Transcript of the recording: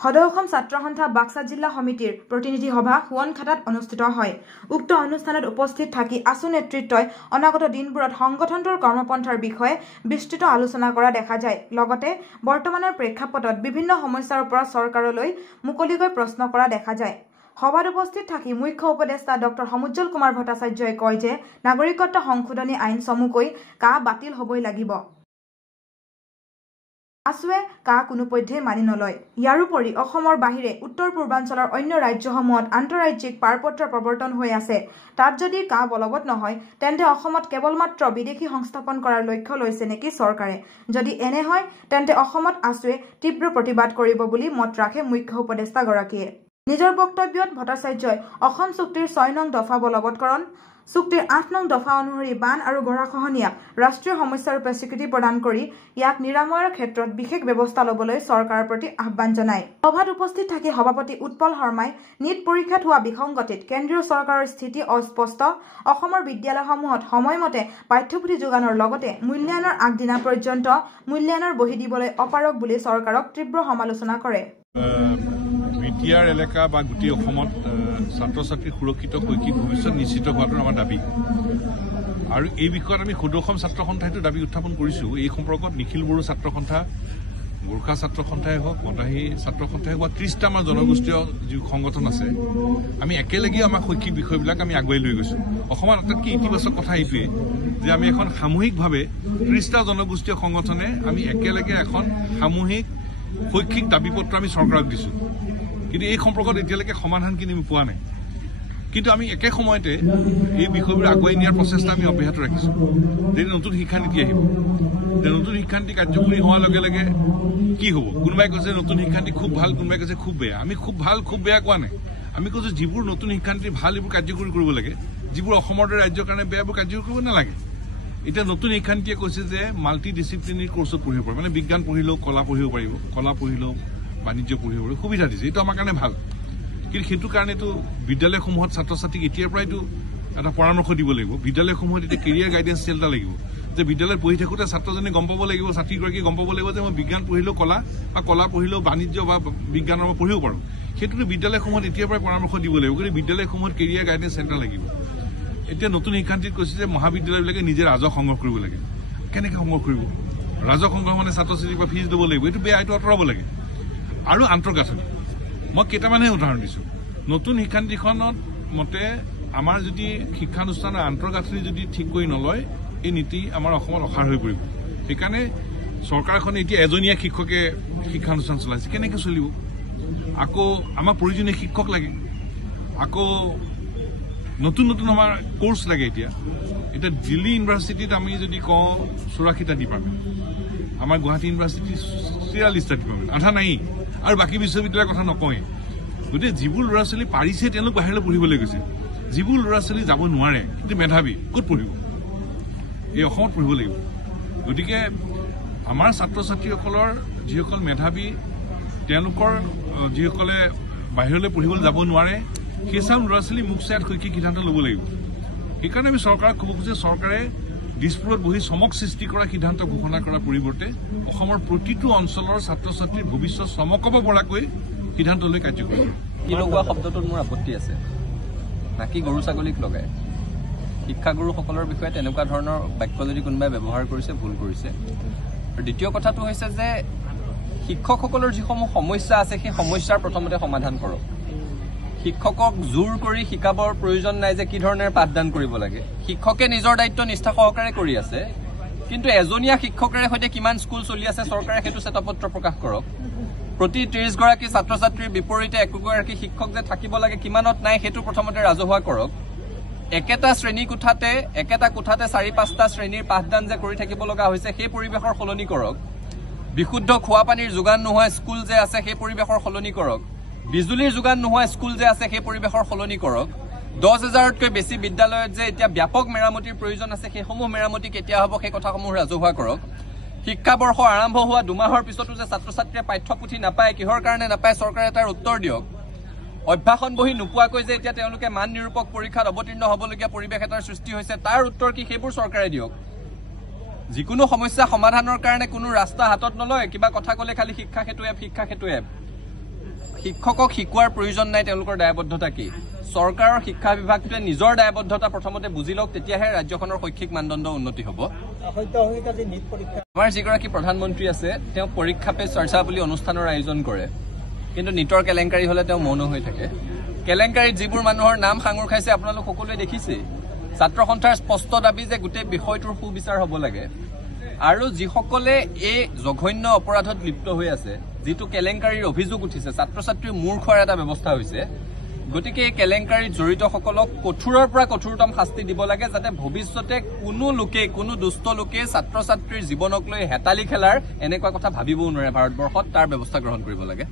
সদৌ অসম ছাত্ৰ সন্থা বাক্সা জিলা সমিতিৰ প্ৰতিনিধি সভা হুৱনখাটাত অনুষ্ঠিত হয়। উক্ত অনুষ্ঠানত উপস্থিত থাকি আছু নেতৃত্বই অনাগত দিনবোৰত সংগঠনটোৰ কৰ্মপন্থাৰ বিষয়ে বিস্তৃত আলোচনা কৰা দেখা যায়। লগতে বৰ্তমানৰ প্ৰেক্ষাপটত বিভিন্ন সমস্যাৰ ওপৰত চৰকাৰলৈ মুকলিকৈ প্ৰশ্ন কৰা দেখা যায়। সভাত উপস্থিত থাকি মুখ্য উপদেষ্টা ডক্টৰ সমুজ্জ্বল কুমাৰ ভট্টাচাৰ্যই কয় যে নাগৰিকত্ব সংশোধনী আইন চমুকৈ কা বাতিল হ'বই লাগিব। আসুৱে কা কোনোপধ্যে মানি নলয়। ইয়াৰোপৰি অসমৰ বাহিৰে উত্তৰ পূৰ্বাঞ্চলৰ অন্য ৰাজ্যসমূহত আন্তঃৰাজ্যিক পাৰপত্ৰ প্ৰৱৰ্তন হৈ আছে। তাত যদি কা বলবৎ নহয় তেন্তে অসমত কেৱল মাত্ৰ বিদেশী সংস্থাপন কৰাৰ লক্ষ্য লৈছে নেকি চৰকাৰে? যদি এনে হয় তেন্তে অসমত আসুৱে তীব্ৰ প্ৰতিবাদ কৰিব বুলি মত ৰাখে মুখ্য উপদেষ্টাগৰাকীয়ে। নিজৰ বক্তব্যত ভট্টাচাৰ্যই অসম চুক্তিৰ ৬ নং দফা বলবৎকৰণ, চুক্তিৰ ৮ নং দফা অনুসৰি বান আৰু গৰাখহনীয়াক ৰাষ্ট্ৰীয় সমস্যা ৰূপে স্বীকৃতি প্ৰদান কৰি ইয়াক নিৰাময়ৰ ক্ষেত্ৰত বিশেষ ব্যৱস্থা ল'বলৈ চৰকাৰৰ প্ৰতি আহ্বান জনায়। সভাত উপস্থিত থাকি সভাপতি উৎপল শৰ্মাই নীট পৰীক্ষাত হোৱা বিসংগতিত কেন্দ্ৰীয় চৰকাৰৰ স্থিতি অস্পষ্ট, অসমৰ বিদ্যালয়সমূহত সময়মতে পাঠ্যপুথি যোগানৰ লগতে মূল্যায়নৰ আগদিনা পৰ্যন্ত মূল্যায়নৰ বহি দিবলৈ অপাৰগ বুলি চৰকাৰক তীব্ৰ সমালোচনা কৰে। বিটিআৰ এলেকা বা গোটেই অসমত ছাত্ৰ ছাত্ৰীৰ সুৰক্ষিত শৈক্ষিক ভৱিষ্যত নিশ্চিত হোৱাটো আমাৰ দাবী আৰু এই বিষয়ত আমি সদৌ অসম ছাত্ৰ সন্থাইতো দাবী উত্থাপন কৰিছোঁ। এই সম্পৰ্কত নিখিল বড়ো ছাত্ৰ সন্থা, গোৰ্খা ছাত্ৰ সন্থাই হওক, মদাহী ছাত্ৰ সন্থাই হওক বা 30টা আমাৰ জনগোষ্ঠীয় যি সংগঠন আছে, আমি একেলগে আমাৰ শৈক্ষিক বিষয়বিলাক আমি আগুৱাই লৈ গৈছোঁ। অসমত আটাইতকৈ ইতিবাচক কথা এইটোৱে যে আমি এখন সামূহিকভাৱে 30টা জনগোষ্ঠীয় সংগঠনে আমি একেলগে এখন সামূহিক শৈক্ষিক দাবী পত্ৰ আমি চৰকাৰক দিছোঁ। কিন্তু এই সম্পৰ্কত এতিয়ালৈকে সমাধানখিনি আমি পোৱা নাই। কিন্তু আমি একে সময়তে এই বিষয়বোৰ আগুৱাই নিয়াৰ প্ৰচেষ্টা আমি অব্যাহত ৰাখিছোঁ। যদি নতুন শিক্ষানীতি আহিব, নতুন শিক্ষানীতি কাৰ্যকৰী হোৱাৰ লগে লগে কি হ'ব? কোনোবাই কৈছে নতুন শিক্ষানীতি খুব ভাল, কোনোবাই কৈছে খুব বেয়া। আমি খুব ভাল খুব বেয়া কোৱা নাই। আমি কৈছোঁ যিবোৰ নতুন শিক্ষানীতি ভাল এইবোৰ কাৰ্যকৰী কৰিব লাগে, যিবোৰ অসমৰ দৰে ৰাজ্যৰ কাৰণে বেয়াবোৰ কাৰ্যকৰী কৰিব নালাগে। এতিয়া নতুন শিক্ষানীতিয়ে কৈছে যে মাল্টি ডিচিপ্লিনাৰী কোৰ্চত পঢ়িব পাৰিব, মানে বিজ্ঞান পঢ়িলেও কলা পঢ়িব পাৰিব, কলা পঢ়িলেও বাণিজ্য পঢ়িব পাৰিব, সুবিধা দিছে। এইটো আমাৰ কাৰণে ভাল। কিন্তু সেইটো কাৰণেতো বিদ্যালয়সমূহত ছাত্ৰ ছাত্ৰীক এতিয়াৰ পৰাইতো এটা পৰামৰ্শ দিব লাগিব। বিদ্যালয়সমূহত এতিয়া কেৰিয়াৰ গাইডেন্স চেল এটা লাগিব, যে বিদ্যালয়ত পঢ়ি থাকোঁতে ছাত্ৰজনে গম পাব লাগিব, ছাত্ৰীগৰাকীয়ে গম পাব লাগিব যে মই বিজ্ঞান পঢ়িলেও কলা বা কলা পঢ়িলেও বাণিজ্য বা বিজ্ঞানৰ মই পঢ়িব পাৰোঁ। সেইটোতো বিদ্যালয়সমূহত এতিয়াৰ পৰাই পৰামৰ্শ দিব লাগিব। কিন্তু বিদ্যালয়সমূহত কেৰিয়াৰ গাইডেন্স চেণ্টাৰ লাগিব। এতিয়া নতুন শিক্ষানীতিত কৈছে যে মহাবিদ্যালয়বিলাকে নিজে ৰাজহ সংগ্ৰহ কৰিব লাগে। কেনেকৈ সংগ্ৰহ কৰিব? ৰাজহ সংগ্ৰহ মানে ছাত্ৰ ছাত্ৰীক বা ফিজ দিব লাগিব। এইটো বেয়া, এইটো আঁতৰাব লাগে। আৰু আন্তঃগাঁথনি মই কেইটামানহে উদাহৰণ দিছোঁ। নতুন শিক্ষানীতিখনত মতে আমাৰ যদি শিক্ষানুষ্ঠানৰ আন্তঃগাঁথনি যদি ঠিক কৰি নলয়, এই নীতি আমাৰ অসমত অসাৰ হৈ পৰিব। সেইকাৰণে চৰকাৰখনে এতিয়া এজনীয়া শিক্ষকে শিক্ষানুষ্ঠান চলাইছে। কেনেকৈ চলিব? আকৌ আমাৰ প্ৰয়োজনীয় শিক্ষক লাগে, আকৌ নতুন নতুন আমাৰ কোৰ্চ লাগে। এতিয়া দিল্লী ইউনিভাৰ্চিটিত আমি যদি কওঁ 84টা ডিপাৰ্টমেণ্ট, আমাৰ গুৱাহাটী ইউনিভাৰ্চিটি 43টা ডিপাৰ্টমেণ্ট, আধা নাই। আৰু বাকী বিশ্ববিদ্যালয়ৰ কথা নকওঁৱেই। গতিকে যিবোৰ ল'ৰা ছোৱালী পাৰিছে তেওঁলোক বাহিৰলৈ পঢ়িবলৈ গৈছে। যিবোৰ ল'ৰা ছোৱালী যাব নোৱাৰে কিন্তু মেধাৱী, ক'ত পঢ়িব? এই অসমত পঢ়িব লাগিব। গতিকে আমাৰ ছাত্ৰ ছাত্ৰীসকলৰ যিসকল মেধাৱী, তেওঁলোকৰ যিসকলে বাহিৰলৈ পঢ়িবলৈ যাব নোৱাৰে, সেইচাম ল'ৰা ছোৱালী মুখচায়াত শৈক্ষিক সিদ্ধান্ত ল'ব লাগিব। সেইকাৰণে আমি চৰকাৰক ক'ব খোজো যে চৰকাৰে দিছপুৰত বহি চমক সৃষ্টি কৰা সিদ্ধান্ত ঘোষণা কৰাৰ পৰিৱৰ্তে অসমৰ প্ৰতিটো অঞ্চলৰ ছাত্ৰ ছাত্ৰীৰ ভৱিষ্যত চমকাব পৰাকৈ সিদ্ধান্ত লৈ কাৰ্যকৰী কৰে। কি লগোৱা শব্দটোত মোৰ আপত্তি আছে। নাকি গৰু ছাগলীক লগাই শিক্ষাগুৰুসকলৰ বিষয়ে তেনেকুৱা ধৰণৰ বাক্য যদি কোনোবাই ব্যৱহাৰ কৰিছে, ভুল কৰিছে। আৰু দ্বিতীয় কথাটো হৈছে যে শিক্ষকসকলৰ যিসমূহ সমস্যা আছে সেই সমস্যাৰ প্ৰথমতে সমাধান কৰক। শিক্ষকক জোৰ কৰি শিকাবৰ প্ৰয়োজন নাই যে কি ধৰণে পাঠদান কৰিব লাগে। শিক্ষকে নিজৰ দায়িত্ব নিষ্ঠা সহকাৰে কৰি আছে, কিন্তু এজনীয়া শিক্ষকেৰে সৈতে কিমান স্কুল চলি আছে চৰকাৰে সেইটো শ্বেতপত্ৰ প্ৰকাশ কৰক। প্ৰতি 30 গৰাকী ছাত্ৰ ছাত্ৰীৰ বিপৰীতে একোগৰাকী শিক্ষক যে থাকিব লাগে কিমানত নাই সেইটো প্ৰথমতে ৰাজহুৱা কৰক। একেটা শ্ৰেণী কোঠাতে 4-5টা শ্ৰেণীৰ পাঠদান যে কৰি থাকিব লগা হৈছে সেই পৰিৱেশৰ সলনি কৰক। বিশুদ্ধ খোৱা পানীৰ যোগান নোহোৱা স্কুল যে আছে সেই পৰিৱেশৰ সলনি কৰক। বিজুলীৰ যোগান নোহোৱা স্কুল যে আছে সেই পৰিৱেশৰ সলনি কৰক। 10,000তকৈ বেছি বিদ্যালয়ত যে এতিয়া ব্যাপক মেৰামতিৰ প্ৰয়োজন আছে সেইসমূহ মেৰামতি কেতিয়া হ'ব সেই কথাসমূহ ৰাজহুৱা কৰক। শিক্ষাবৰ্ষ আৰম্ভ হোৱা 2 মাহৰ পিছতো যে ছাত্ৰ ছাত্ৰীয়ে পাঠ্যপুথি নাপায়, কিহৰ কাৰণে নাপায় চৰকাৰে তাৰ উত্তৰ দিয়ক। অভ্যাসন বহি নোপোৱাকৈ যে এতিয়া তেওঁলোকে মান নিৰূপক পৰীক্ষাত অৱতীৰ্ণ হ'বলগীয়া পৰিৱেশ এটাৰ সৃষ্টি হৈছে তাৰ উত্তৰ কি সেইবোৰ চৰকাৰে দিয়ক। যিকোনো সমস্যা সমাধানৰ কাৰণে কোনো ৰাস্তা হাতত নলয়, কিবা কথা ক'লে খালি শিক্ষা সেতু এপ শিক্ষকক শিকোৱাৰ প্ৰয়োজন নাই তেওঁলোকৰ দায়বদ্ধতা কি চৰকাৰৰ শিক্ষা বিভাগটোৱে নিজৰ দায়বদ্ধতা প্ৰথমতে বুজি লওক তেতিয়াহে ৰাজ্যখনৰ শৈক্ষিক মানদণ্ড উন্নতি হ'ব আমাৰ যিগৰাকী প্ৰধানমন্ত্ৰী আছে তেওঁ পৰীক্ষা পে চৰ্চা বুলি অনুষ্ঠানৰ আয়োজন কৰে কিন্তু নিটৰ কেলেংকাৰী হলে তেওঁ মৌন হৈ থাকে কেলেংকাৰীত যিবোৰ মানুহৰ নাম সাঙুৰ খাইছে আপোনালোক সকলোৱে দেখিছে ছাত্ৰ সন্থাৰ স্পষ্ট দাবী যে গোটেই বিষয়টোৰ সুবিচাৰ হ'ব লাগে আৰু যিসকলে এই জঘন্য অপৰাধত লিপ্ত হৈ আছে যিটো কেলেংকাৰীৰ অভিযোগ উঠিছে ছাত্ৰ ছাত্ৰীৰ মূৰ খোৱাৰ এটা ব্যৱস্থা হৈছে গতিকে এই কেলেংকাৰীত জড়িতসকলক কঠোৰৰ পৰা কঠোৰতম শাস্তি দিব লাগে যাতে ভৱিষ্যতে কোনো দুষ্ট লোকে ছাত্ৰ ছাত্ৰীৰ জীৱনক লৈ হেতালি খেলাৰ এনেকুৱা কথা ভাবিবও নোৱাৰে ভাৰতবৰ্ষত তাৰ ব্যৱস্থা গ্ৰহণ কৰিব লাগে